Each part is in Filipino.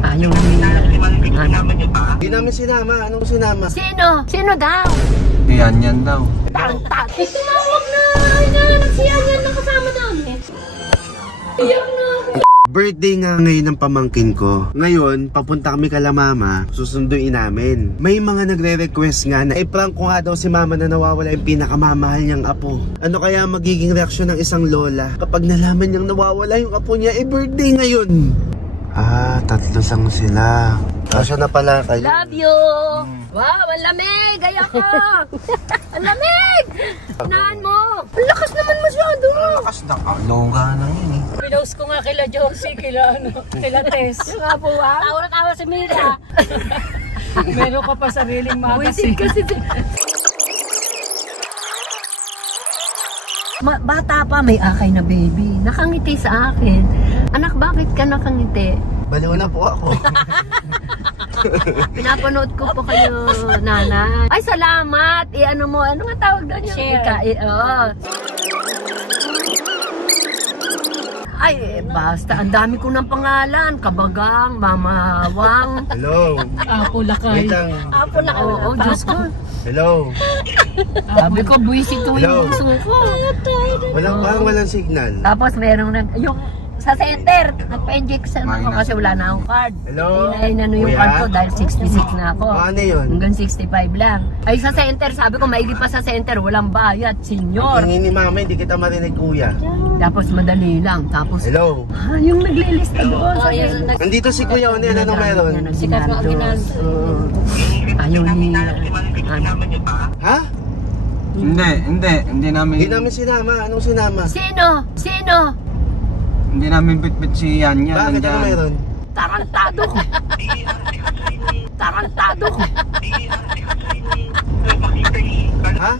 Ayaw niya. Hindi namin sinama. Anong sinama? Sino? Sino daw? Yan daw. Tangtat. Tumawag na. Hinahanap si Yan na kasama namin. Iyak na ako. Birthday nga ngayon ng pamangkin ko. Ngayon, papunta kami kala mama, susunduin namin. May mga nagre-request nga na i-prank ko nga daw si mama na nawawala yung pinakamamahal niyang apo. Ano kaya magiging reaksyon ng isang lola kapag nalaman niyang nawawala yung apo niya? Birthday ngayon! Tatlo sang sila. Kasya na pala kayo. Love you! Wow, ang lamig! Gaya ko! Ang lamig! Unahan mo! Ang lakas naman masyado! Lakas na kalongga na yun eh. Pinost ko nga kila Josie, kila Tess. Yung nga po ha? Tawa si Mira. Meron ka pa sariling magasin. Kasi bata pa, may akay na baby. Nakangiti sa akin. Anak, bakit ka nakangiti? Baliw na po ako. Pinapanood ko po kayo, nanay. Ay, salamat! Ano mo, ano nga tawag doon yung share. Ay, basta. Ang dami ko ng pangalan. Kabagang, Mamawang. Hello. Apo lakay. Wait lang. Apo na. Oo, Diyos ko. Hello. Sabi ko, buwisig to yung puso ko. Walang signal. Tapos merong yung sa center, nagpa-inject sa ako kasi wala na akong card. Hello? Inano yung card ko dahil 66 na ako. Ano yun? Hanggang 65 lang. Ay sa center, sabi ko maigi pa sa center, walang bayad, senyor. Tingin ni mama, hindi kita marinig kuya. Tapos madali lang. Tapos, hello? Yung naglilista doon. Nandito si Kuya Onel, ano meron? Sikat mo ang ginandos. Ayaw niya. Ha? Hindi namin. Hindi namin sinama. Anong sinama? Sino? Hindi namin bitbit si Yan. Bakit ano meron? Tarantado ko. Ha?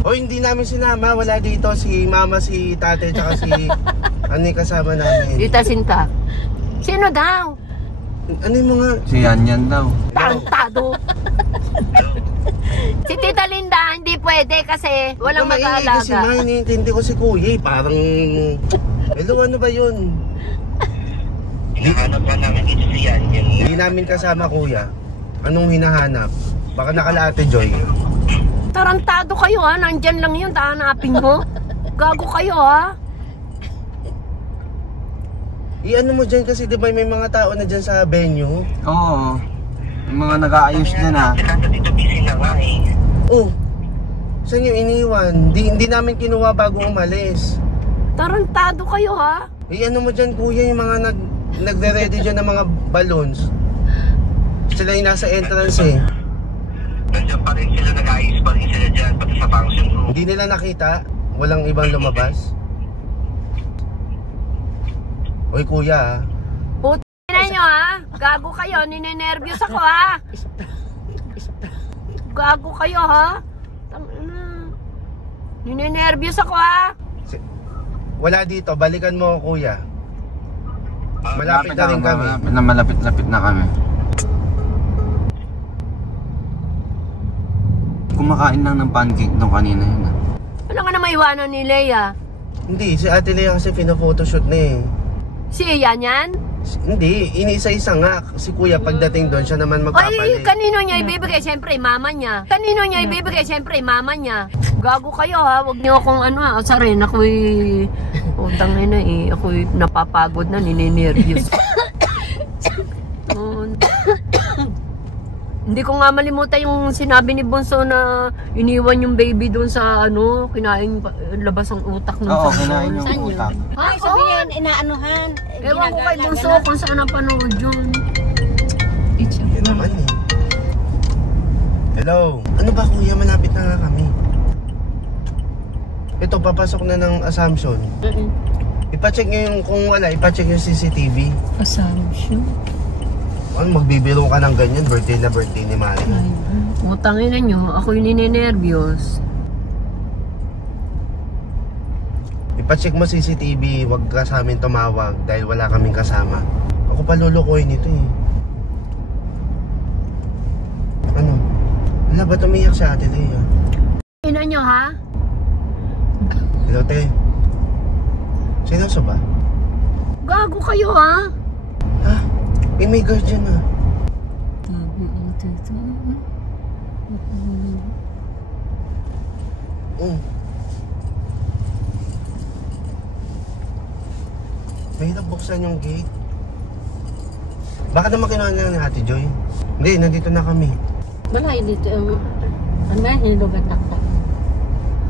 O hindi namin sinama. Wala dito si mama, si tate, tsaka si ano yung kasama namin. Dita Sinta. Sino daw? Ano yung mga... Si Yan daw. Tarantado. Si Tita Linda, hindi pwede kasi walang mag-aalaga. Kasi iniintindi ko si Kuya. Parang... Hello, ano ba yun? Hinahanap ka namin dito si Yan. Hindi namin kasama kuya. Anong hinahanap? Baka nakala Ate Joy. Tarantado kayo ha, nandyan lang yun, tahanapin mo. Gago kayo ha. I-ano mo dyan kasi di ba may mga tao na dyan sa venue? Oo. Yung mga nag-aayos dyan ha. Sila dito busy na nga eh. Oh, saan yung iniwan? Hindi namin kinuha bago umalis. Tarantado kayo ha. I-ano mo dyan kuya yung mga nagre-ready dyan ng mga balloons. Sila yung nasa entrance eh. Nandiyan pa rin sila, nag-ayos pa rin sila dyan, pati sa function room. Hindi nila nakita? Walang ibang lumabas? Oy kuya Putin nyo ha. Gago kayo, ninenervyos ako ha. Gago kayo ha. Ninenervyos ako ha. Wala dito, balikan mo kuya. Malapit na rin kami. Malapit na kami. Kumakain lang ng pancake doon kanina yun ha. Wala nga na maiwanan ni Leia. Hindi, si Ate Lea kasi pina-photoshoot na eh. Si Ian yan? Hindi, inisa-isa nga. Si kuya pagdating doon, siya naman magpapalit. Ay, kanino niya ibibigay? Siyempre, mama niya. Kanino niya ibibigay? Siyempre, mama niya. Gago kayo ha, huwag niyo akong ano ha. Sarin, ako'y... Utang na eh, ako'y napapagod na, ninenervyos. Hindi ko nga malimutan yung sinabi ni Bonso na iniwan yung baby doon sa ano, kinain labas ang utak nung Oo, kinain yung utak. Ay, Sabihin, inaanuhan. ewan ko kay Bonso kung saan ang panood yun. Yan naman eh. Hello? Ano ba kuya? Malapit na nga kami. Ito, papasok na ng Assumption. Ipacheck nyo yung, kung wala, ipacheck yung CCTV. Assumption. Ano, magbibiro ka ng ganyan, birthday na birthday ni Mari. Utangin na nyo, ako'y ninenervyos. Ipacheck mo CCTV, wag ka sa amin tumawag dahil wala kaming kasama. Ako pa lulukoy nito eh. Ano? Wala ba tumiyak si Ate Lea? Ina nyo ha? Hello, te. Seryoso ba? Gago kayo ha? Ha? Eh, may guardian ah. Mahirap buksan yung gate. Bakit naman kinuha niya ni Ate Joy? Hindi, nandito na kami. Balay dito yung... Ano ba? Hinilog at taktak.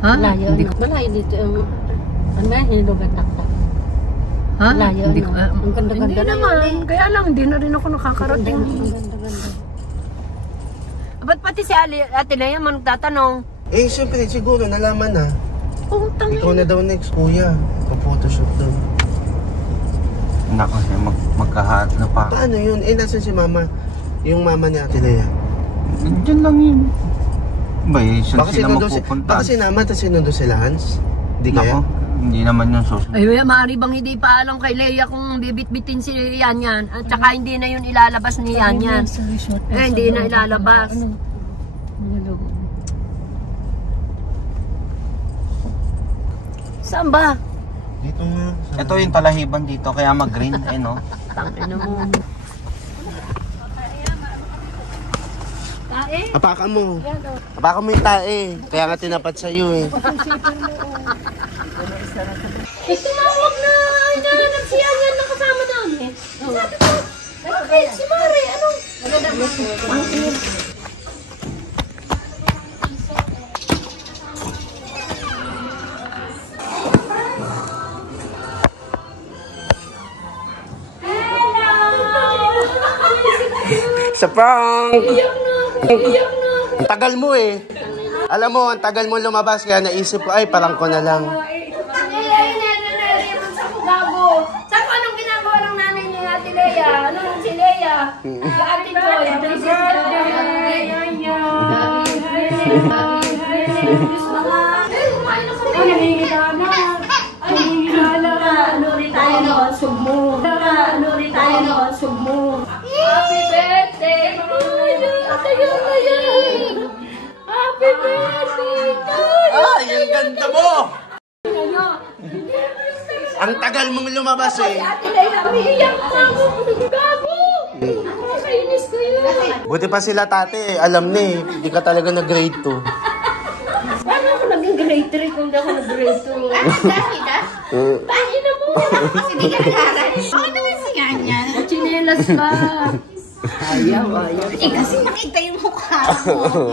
Ha? Layo Hindi ano. Balay dito yung... Ano ba? Hinilog at taktak. Ha? Layo Hindi ano. ko, Ang ganda-ganda hindi na naman. yun eh. Kaya lang, hindi na rin ako nakakarating. Ang ganda-ganda. Ba't pati si Ate Lea man nagtatanong? Eh, siyempre, siguro, nalaman na. Putang Ikaw na daw next, kuya. Pa-photoshoot doon. Nako, magkahat na pa. Paano yun? Eh, nasan si mama? Yung mama ni Ate Lea. Diyan lang yun. Ba, saan Baka sila sinundo mapupunta? baka sinama, tapos sinundo sila, Hans? Di kaya? Nako, hindi naman yung susunod. Ay, maaari bang hindi pa alam kay Lea kung bibit-bitin si Yan? At saka hindi na yun ilalabas ni Yan. Eh, hindi na ilalabas. Saan ba? Dito nga. Ito yung talahiban dito, kaya mag-green, eh no? Tangina mo. Tae? Apakan mo. Apakan mo yung tae. Kaya nga tinapat sa'yo eh. Tumawag na hinahanap si Yan na kasama namin. Sabi ko, bakit? Si Mare, anong? Sa prank! Ang tagal mo eh. Alam mo, ang tagal mo lumabas kaya naisip ko, ay parang ko na lang. Saan ko anong ginagawa ng nanay ni Ate Lea? Anong si Lea? Si Ate Joy. Happy birthday! Happy birthday! Ay, ang ganda mo! Ang tagal mong lumabas eh. Ate Lea, umiiyak ako! Gago! Nakakainis ko yun! Buti pa sila tate, alam na eh. Hindi ka talaga nag-grade 2. Paano ako naging grade 3 kung di ako nag-grade 2? Pahin na mo! Kasi di ka nag-aaral. Okay naman si Ganyan. Chinelas ka! Ayaw. Eh kasi nakita yung mukha mo.